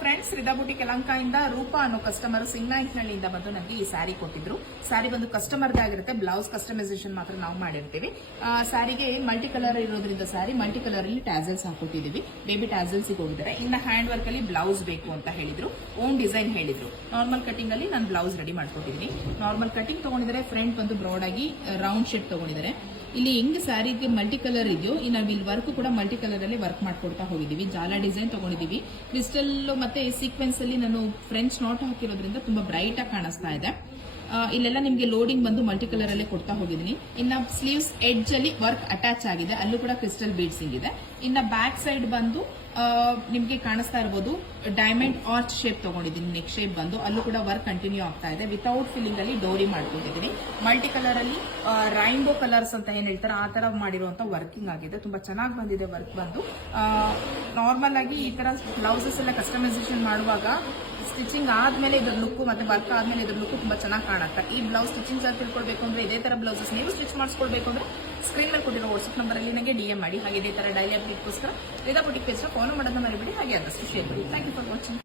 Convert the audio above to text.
Friends, ರಿದಾ boutique ಯಲಹಂಕದಿಂದ Roopa ಅನ್ನೋ customer ಸಿಂಗನಾಯಕನಹಳ್ಳಿಯಿಂದ ಬಂದು ನನಗೆ ಈ ಸ್ಯಾರಿ ಕೊಟ್ಟಿದ್ರು. ಸ್ಯಾರಿ ಬಂದು ಕಸ್ಟಮರ್ಗೆ ಆಗಿರುತ್ತೆ, ಬ್ಲೌಸ್ ಕಸ್ಟಮೈಸೇಷನ್ ಮಾತ್ರ ನಾವು ಮಾಡಿರ್ತೀವಿ. ಸ್ಯಾರಿಗೆ ಮಲ್ಟಿ ಕಲರ್ ಇರೋದ್ರಿಂದ ಸ್ಯಾರಿ ಮಲ್ಟಿ ಕಲರ್ ಅಲ್ಲಿ ಟ್ಯಾಸಲ್ಸ್ ಹಾಕೊಟ್ಟಿದೀವಿ. ಬೇಬಿ ಟ್ಯಾಸಲ್ಸ್ ಹೋಗಿದ್ದಾರೆ. ಇನ್ನು ಹ್ಯಾಂಡ್ ವರ್ಕ್ ಅಲ್ಲಿ ಬ್ಲೌಸ್ ಬೇಕು ಅಂತ ಹೇಳಿದ್ರು, ಓನ್ ಡಿಸೈನ್ ಹೇಳಿದ್ರು. ನಾರ್ಮಲ್ ಕಟಿಂಗ್ ಅಲ್ಲಿ ನಾನು ಬ್ಲೌಸ್ ರೆಡಿ ಮಾಡ್ಕೊಟ್ಟಿದ್ದೀನಿ. ನಾರ್ಮಲ್ ಕಟಿಂಗ್ ತಗೊಂಡಿದ್ದಾರೆ, ಫ್ರಂಟ್ ಬಂದು ಬ್ರಾಡ್ ಆಗಿ ರೌಂಡ್ ಶೇಪ್ ತಗೊಂಡಿದ್ದಾರೆ. ಇಲ್ಲಿ ಹೆಂಗ್ ಸ್ಯಾರಿಗೆ ಮಲ್ಟಿ ಕಲರ್ ಇದೆಯೋ ನಾವು ಇಲ್ಲಿ ವರ್ಕ್ ಕೂಡ ಮಲ್ಟಿ ಕಲರ್ ಅಲ್ಲಿ ವರ್ಕ್ ಮಾಡ್ಕೊಡ್ತಾ ಹೋಗಿದೀವಿ. ಜಾಲ ಡಿಸೈನ್ ತಗೊಂಡಿದೀವಿ. ಕ್ರಿಸ್ಟಲ್ ಮತ್ತೆ ಸೀಕ್ವೆನ್ಸ್ ಅಲ್ಲಿ ನಾನು ಫ್ರೆಂಚ್ ನಾಟ್ ಹಾಕಿರೋದ್ರಿಂದ ತುಂಬಾ ಬ್ರೈಟ್ ಆಗಿ ಕಾಣಿಸ್ತಾ ಇದೆ. ಇಲ್ಲೆಲ್ಲ ನಿಮ್ಗೆ ಲೋಡಿಂಗ್ ಬಂದು ಮಲ್ಟಿ ಕಲರ್ ಅಲ್ಲೇ ಕೊಡ್ತಾ ಹೋಗಿದ್ದೀನಿ. ಇನ್ನ ಸ್ಲೀವ್ಸ್ ಎಡ್ಜ್ ಅಲ್ಲಿ ವರ್ಕ್ ಅಟ್ಯಾಚ್ ಆಗಿದೆ, ಅಲ್ಲೂ ಕೂಡ ಕ್ರಿಸ್ಟಲ್ ಬೀಡ್ಸಿಂಗ್ ಇದೆ. ಇನ್ನ ಬ್ಯಾಕ್ ಸೈಡ್ ಬಂದು ನಿಮ್ಗೆ ಕಾಣಿಸ್ತಾ ಇರಬಹುದು ಡೈಮಂಡ್ ಆರ್ಚ್ ಶೇಪ್ ತಗೊಂಡಿದ್ದೀನಿ. ನೆಕ್ ಶೇಪ್ ಬಂದು ಅಲ್ಲೂ ಕೂಡ ವರ್ಕ್ ಕಂಟಿನ್ಯೂ ಆಗ್ತಾ ಇದೆ. ವಿತೌಟ್ ಫಿಲ್ಲಿಂಗ್ ಅಲ್ಲಿ ಡೋರಿ ಮಾಡ್ಕೊಂಡಿದ್ದೀನಿ. ಮಲ್ಟಿ ಕಲರ್ ಅಲ್ಲಿ ರೈನ್ಬೋ ಕಲರ್ಸ್ ಅಂತ ಏನ್ ಹೇಳ್ತಾರೆ ಆ ತರ ಮಾಡಿರುವಂತ ವರ್ಕಿಂಗ್ ಆಗಿದೆ. ತುಂಬಾ ಚೆನ್ನಾಗಿ ಬಂದಿದೆ ವರ್ಕ್ ಬಂದು. ನಾರ್ಮಲ್ ಆಗಿ ಈ ತರ ಬ್ಲೌಸಸ್ ಎಲ್ಲ ಕಸ್ಟಮೈಸೇಷನ್ ಮಾಡುವಾಗ ಸ್ಟಿಚಿಂಗ್ ಆದ್ಮೇಲೆ ಇದ್ರ ಲುಕ್ ಮತ್ತೆ ವರ್ಕ್ ಆದ್ಮೇಲೆ ಇದ್ರ ಲುಕ್ ತುಂಬಾ ಚೆನ್ನಾಗಿ ಕಾಣುತ್ತೆ. ಈ ಬ್ಲೌಸ್ ಸ್ಟಿಚಿಂಗ್ ಸರ್ ತಿಳ್ಕೊಳ್ಬೇಕು ಅಂದ್ರೆ ಇದೇ ತರ ಬ್ಲೌಸಸ್ ನೀವು ಸ್ಟಿಚ್ ಮಾಡಿಸ್ಕೊಳ್ಬೇಕು ಅಂದ್ರೆ ಸ್ಕ್ರೀನ್ ಮೇಲೆ ಕೊಟ್ಟಿರೋ ವಾಟ್ಸ್ಆಪ್ ನಂಬರ್ ಅಲ್ಲಿ ನನಗೆ DM ಮಾಡಿ. ಹಾಗೆ ಇದೇ ತರ ಡೈಲಿ ಅಪ್ಡೇಟ್ಗೋಸ್ಕರ ರಿದಾ ಬುಟಿಕ್ ಪೇಜ್ ಫಾಲೋ ಮಾಡೋದನ್ನ ಮರಿಬೇಡಿ. ಹಾಗೆ ಆದಷ್ಟು ಶೇರ್ ಮಾಡಿ. Thank you for watching.